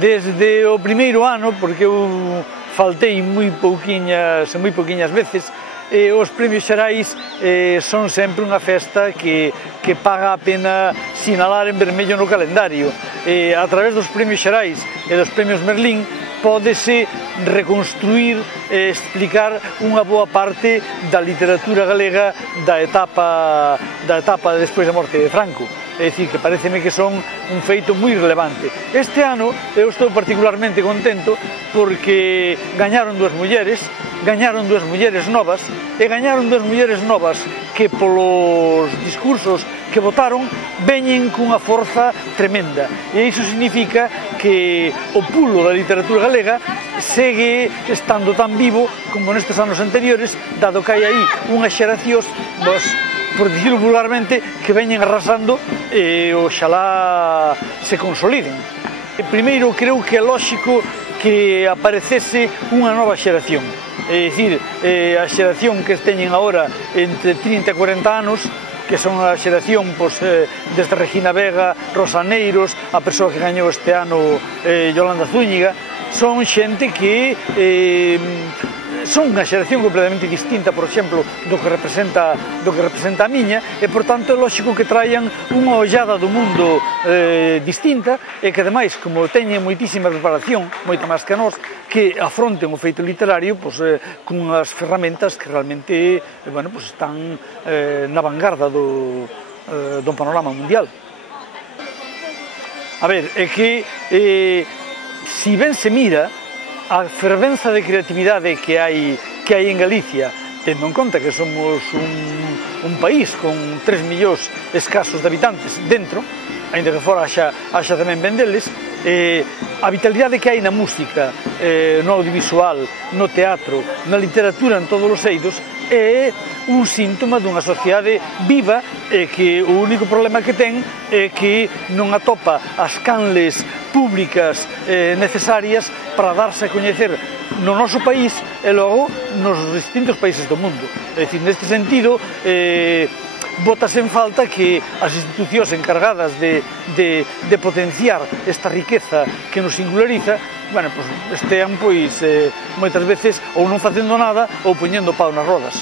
desde o primeiro ano, porque eu faltei moi pouquiñas veces, os premios xerais son sempre unha festa que paga a pena sinalar en vermello no calendario. A través dos premios xerais e dos premios Merlín pódese reconstruir e explicar unha boa parte da literatura galega da etapa despois da morte de Franco. É dicir, que pareceme que son un feito moi relevante. Este ano eu estou particularmente contento porque gañaron dúas mulleres novas, e gañaron dúas mulleres novas que polos discursos que votaron veñen cunha forza tremenda. E iso significa que o pulo da literatura galega segue estando tan vivo como nestes anos anteriores, dado que hai aí unhas xeracións, por dicirlo vulgarmente, que veñen arrasando e oxalá se consoliden. Primeiro, creo que é lóxico que aparecese unha nova xeración. É dicir, a xeración que teñen agora entre 30 e 40 anos, que son a xeración desde Regina Vega, Rosa Aneiros, a persoa que gañou este ano Yolanda Zúñiga, son xente que son unha xeración completamente distinta, por exemplo, do que representa a miña, e, por tanto, é lógico que traian unha ollada do mundo distinta, e que, ademais, como teñen moitísima preparación, moita máis que nós, que afronten o feito literario con as ferramentas que realmente están na vanguarda do panorama mundial. A ver, é que, si ben se mira, a fervenza de creatividade que hai en Galicia, tendo en conta que somos un país con 3 millóns escasos de habitantes dentro, ainda que fora haxa tamén ben deles, a vitalidade que hai na música, no audiovisual, no teatro, na literatura en todos os eidos, é un síntoma dunha sociedade viva e que o único problema que ten é que non atopa as canles públicas necesarias para darse a coñecer no noso país e logo nos distintos países do mundo. É dicir, neste sentido, bótase en falta que as institucións encargadas de potenciar esta riqueza que nos singulariza estean moitas veces ou non facendo nada ou poñendo pau nas rodas.